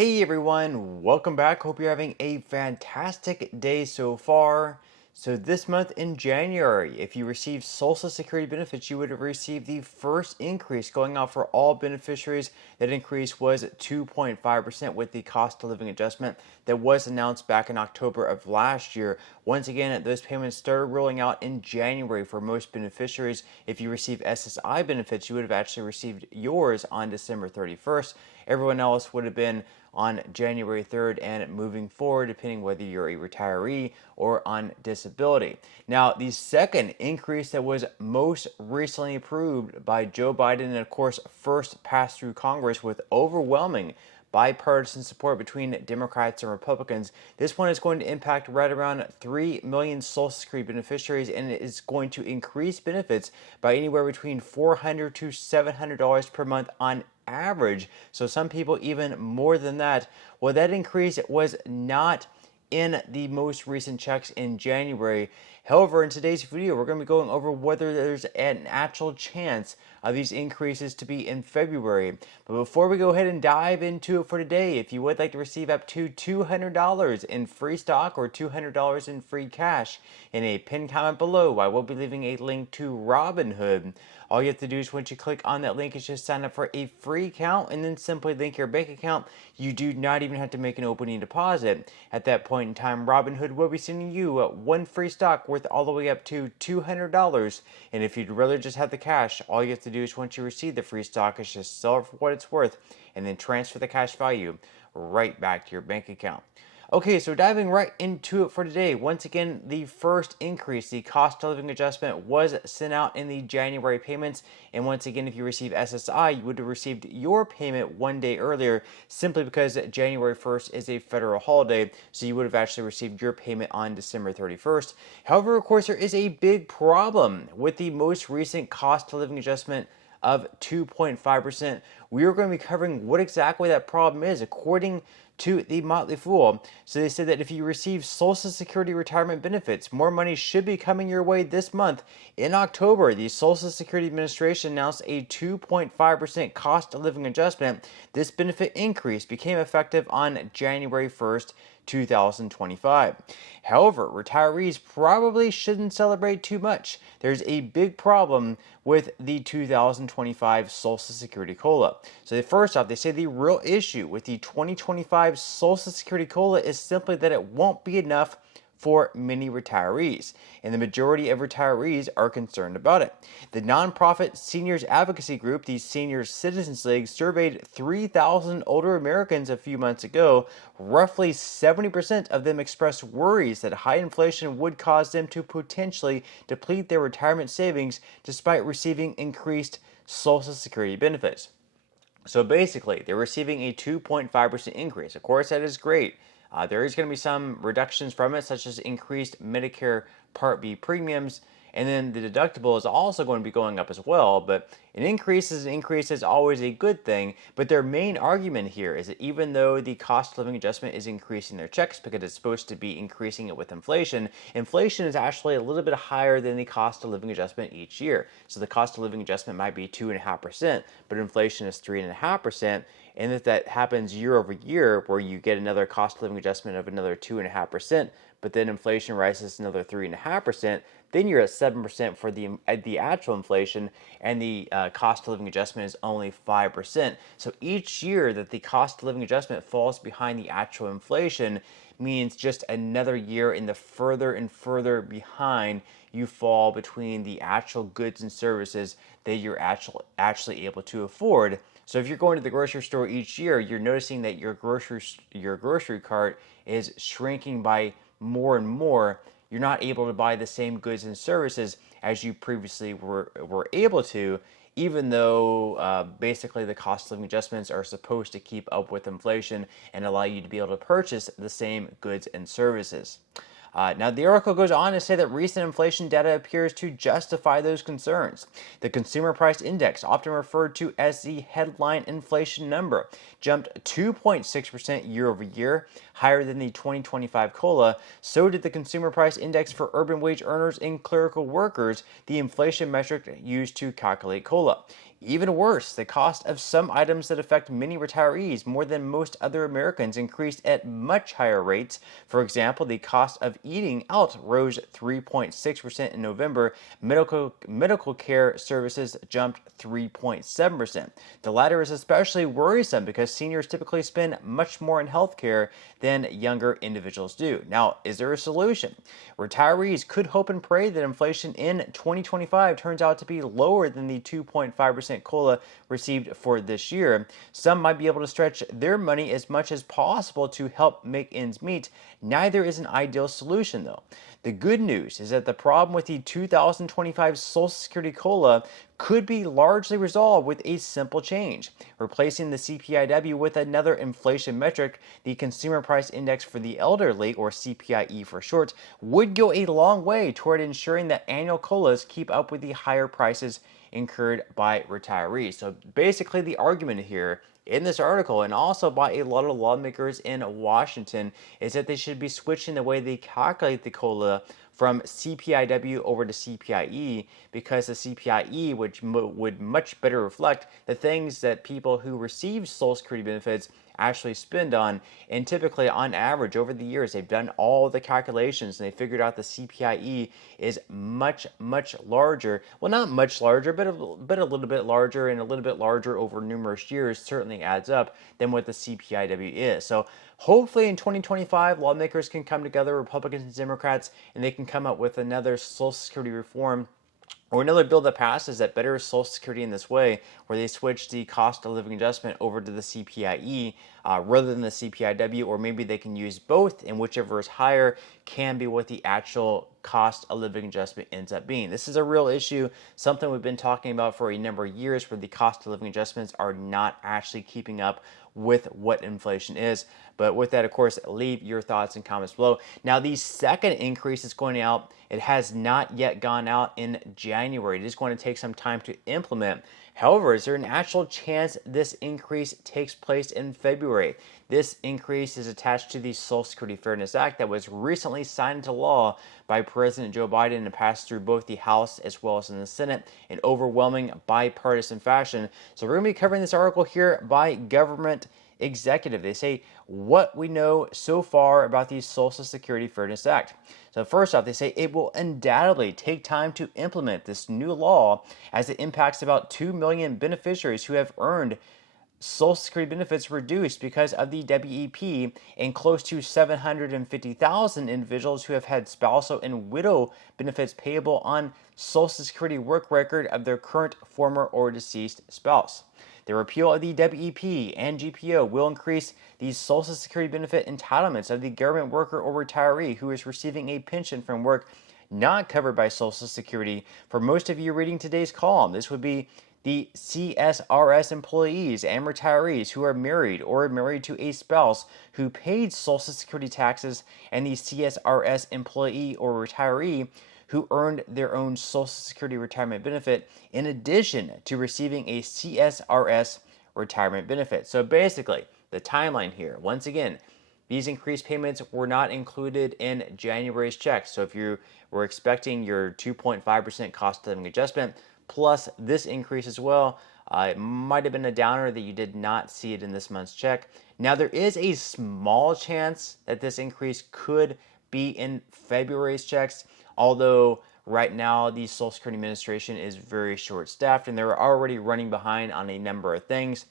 Hey everyone, welcome back. Hope you're having a fantastic day so far. So this month in January, if you received Social Security benefits, you would have received the first increase going out for all beneficiaries. That increase was 2.5% with the cost of living adjustment that was announced back in October of last year. Once again, those payments started rolling out in January for most beneficiaries. If you receive SSI benefits, you would have actually received yours on December 31st. Everyone else would have been on January 3rd and moving forward, depending whether you're a retiree or on disability. Now, the second increase that was most recently approved by Joe Biden and, of course, first passed through Congress with overwhelming bipartisan support between Democrats and Republicans. This one is going to impact right around 3 million Social Security beneficiaries, and it is going to increase benefits by anywhere between $400 to $700 per month on average. So some people even more than that. Well, that increase was not in the most recent checks in January. However, in today's video, we're going to be going over whether there's an actual chance of these increases to be in February. But before we go ahead and dive into it for today, if you would like to receive up to $200 in free stock or $200 in free cash, in a pinned comment below, I will be leaving a link to Robinhood. All you have to do is once you click on that link is just sign up for a free account and then simply link your bank account. You do not even have to make an opening deposit. At that point in time, Robinhood will be sending you one free stock worth all the way up to $200. And if you'd rather just have the cash, all you have to do is once you receive the free stock is just sell it for what it's worth and then transfer the cash value right back to your bank account. Okay, so diving right into it for today. Once again, the first increase, the cost of living adjustment, was sent out in the January payments. And once again, if you receive SSI, you would have received your payment one day earlier simply because January 1st is a federal holiday. So you would have actually received your payment on December 31st. However, of course, there is a big problem with the most recent cost of living adjustment of 2.5%. We are going to be covering what exactly that problem is according to the Motley Fool. So they said that if you receive Social Security retirement benefits, more money should be coming your way this month. In October, the Social Security Administration announced a 2.5% cost of living adjustment. This benefit increase became effective on January 1st, 2025. However, retirees probably shouldn't celebrate too much. There's a big problem with the 2025 Social Security COLA. So first off, they say the real issue with the 2025 Social Security COLA is simply that it won't be enough for many retirees, and the majority of retirees are concerned about it. The nonprofit Seniors Advocacy Group, the Senior Citizens League, surveyed 3,000 older Americans a few months ago. Roughly 70% of them expressed worries that high inflation would cause them to potentially deplete their retirement savings despite receiving increased Social Security benefits. So basically, they're receiving a 2.5% increase. Of course, that is great. There is going to be some reductions from it, such as increased Medicare Part B premiums, and then the deductible is also going to be going up as well. But an increase is always a good thing. But their main argument here is that even though the cost of living adjustment is increasing their checks because it's supposed to be increasing it with inflation, inflation is actually a little bit higher than the cost of living adjustment each year. So the cost of living adjustment might be 2.5%, but inflation is 3.5%. And if that happens year over year, where you get another cost of living adjustment of another 2.5%, but then inflation rises another 3.5%, then you're at 7% for the actual inflation, and the cost of living adjustment is only 5%. So each year that the cost of living adjustment falls behind the actual inflation means just another year in the further and further behind you fall between the actual goods and services that you're actually able to afford. So if you're going to the grocery store each year, you're noticing that your grocery cart is shrinking by more and more. You're not able to buy the same goods and services as you previously were able to, even though basically the cost of living adjustments are supposed to keep up with inflation and allow you to be able to purchase the same goods and services. Now, the article goes on to say that recent inflation data appears to justify those concerns. The Consumer Price Index, often referred to as the headline inflation number, jumped 2.6% year over year, higher than the 2025 COLA. So did the Consumer Price Index for urban wage earners and clerical workers, the inflation metric used to calculate COLA. Even worse, the cost of some items that affect many retirees more than most other Americans increased at much higher rates. For example, the cost of eating out rose 3.6% in November. Medical care services jumped 3.7%. The latter is especially worrisome because seniors typically spend much more in healthcare than younger individuals do. Now, is there a solution? Retirees could hope and pray that inflation in 2025 turns out to be lower than the 2.5% COLA received for this year. Some might be able to stretch their money as much as possible to help make ends meet. Neither is an ideal solution, though. The good news is that the problem with the 2025 Social Security COLA could be largely resolved with a simple change. Replacing the CPIW with another inflation metric, the Consumer Price Index for the Elderly, or CPIE for short, would go a long way toward ensuring that annual COLAs keep up with the higher prices incurred by retirees. So basically, the argument here in this article, and also by a lot of lawmakers in Washington, is that they should be switching the way they calculate the COLA from CPIW over to CPIE, because the CPIE would much better reflect the things that people who receive Social Security benefits actually spend on. And typically, on average, over the years, they've done all the calculations and they figured out the CPIE is much, much larger. Well, not much larger, but a little bit larger, and a little bit larger over numerous years certainly adds up than what the CPIW is. So hopefully in 2025, lawmakers can come together, Republicans and Democrats, and they can come up with another Social Security reform or another bill that passes that betters Social Security in this way, where they switch the cost of living adjustment over to the CPIE rather than the CPIW, or maybe they can use both, and whichever is higher can be what the actual cost of living adjustment ends up being. This is a real issue, something we've been talking about for a number of years, where the cost of living adjustments are not actually keeping up with what inflation is. But with that, of course, leave your thoughts and comments below. Now, the second increase is going out. It has not yet gone out in January. It is going to take some time to implement. However, is there an actual chance this increase takes place in February? This increase is attached to the Social Security Fairness Act that was recently signed into law by President Joe Biden and passed through both the House as well as in the Senate in overwhelming bipartisan fashion. So we're going to be covering this article here by Government Executive. They say what we know so far about the Social Security Fairness Act. So first off, they say it will undoubtedly take time to implement this new law, as it impacts about 2 million beneficiaries who have earned Social Security benefits reduced because of the WEP, and close to 750,000 individuals who have had spousal and widow benefits payable on Social Security work record of their current, former, or deceased spouse. The repeal of the WEP and GPO will increase the Social Security benefit entitlements of the government worker or retiree who is receiving a pension from work not covered by Social Security. For most of you reading today's column, this would be the CSRS employees and retirees who are married or married to a spouse who paid Social Security taxes, and the CSRS employee or retiree who earned their own Social Security retirement benefit in addition to receiving a CSRS retirement benefit. So basically, the timeline here, once again, these increased payments were not included in January's check. So if you were expecting your 2.5% cost of living adjustment plus this increase as well, it might have been a downer that you did not see it in this month's check. Now, there is a small chance that this increase could be in February's checks, although right now the Social Security Administration is very short-staffed and they're already running behind on a number of things.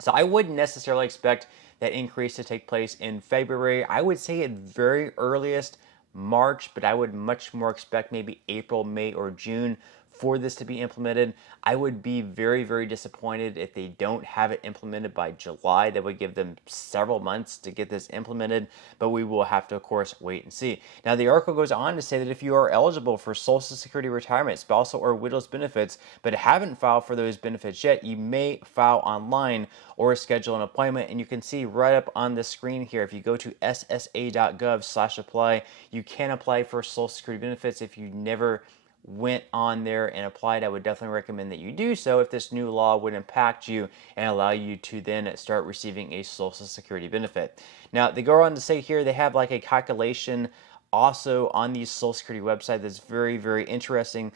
So I wouldn't necessarily expect that increase to take place in February. I would say at very earliest March, but I would much more expect maybe April, May, or June for this to be implemented. I would be very, very disappointed if they don't have it implemented by July. That would give them several months to get this implemented, but we will have to, of course, wait and see. Now, the article goes on to say that if you are eligible for Social Security retirement, spousal, or widow's benefits, but haven't filed for those benefits yet, you may file online or schedule an appointment. And you can see right up on the screen here, if you go to ssa.gov/apply, you can apply for Social Security benefits. If you never went on there and applied, I would definitely recommend that you do so if this new law would impact you and allow you to then start receiving a Social Security benefit. Now, they go on to say here they have like a calculation also on the Social Security website that's very, very interesting.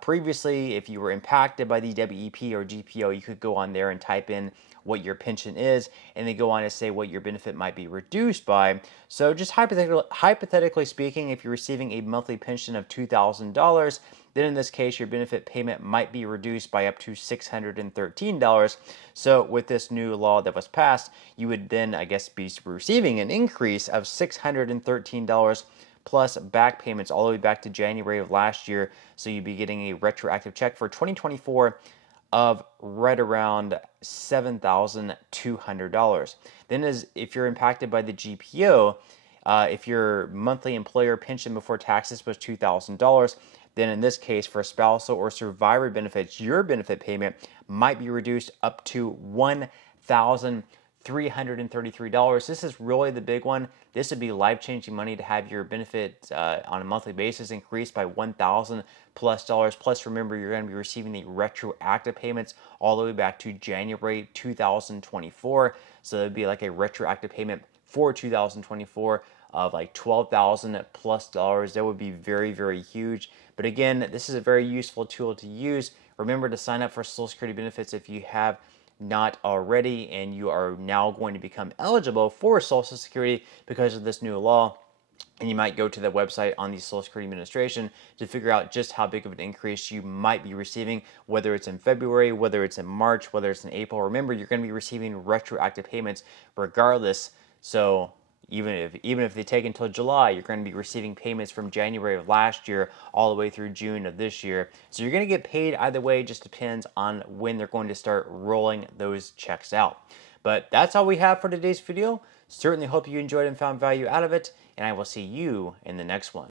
Previously, if you were impacted by the WEP or GPO, you could go on there and type in what your pension is, and they go on to say what your benefit might be reduced by. So just hypothetically speaking, if you're receiving a monthly pension of $2,000, then in this case, your benefit payment might be reduced by up to $613. So with this new law that was passed, you would then, I guess, be receiving an increase of $613 plus back payments all the way back to January of last year. So you'd be getting a retroactive check for 2024 of right around $7,200. Then, as if you're impacted by the GPO, if your monthly employer pension before taxes was $2,000, then in this case, for spousal or survivor benefits, your benefit payment might be reduced up to $1,333. This is really the big one. This would be life-changing money to have your benefit on a monthly basis increased by $1,000 plus dollars. Plus, remember, you're going to be receiving the retroactive payments all the way back to January 2024. So it'd be like a retroactive payment for 2024 of like $12,000 plus dollars. That would be very, very huge. But again, this is a very useful tool to use. Remember to sign up for Social Security benefits if you have not already, and you are now going to become eligible for Social Security because of this new law. And you might go to the website on the Social Security Administration to figure out just how big of an increase you might be receiving, whether it's in February, whether it's in March, whether it's in April. Remember, you're going to be receiving retroactive payments regardless. So even if they take until July, you're going to be receiving payments from January of last year all the way through June of this year. So you're going to get paid either way. It just depends on when they're going to start rolling those checks out. But that's all we have for today's video. Certainly hope you enjoyed and found value out of it, and I will see you in the next one.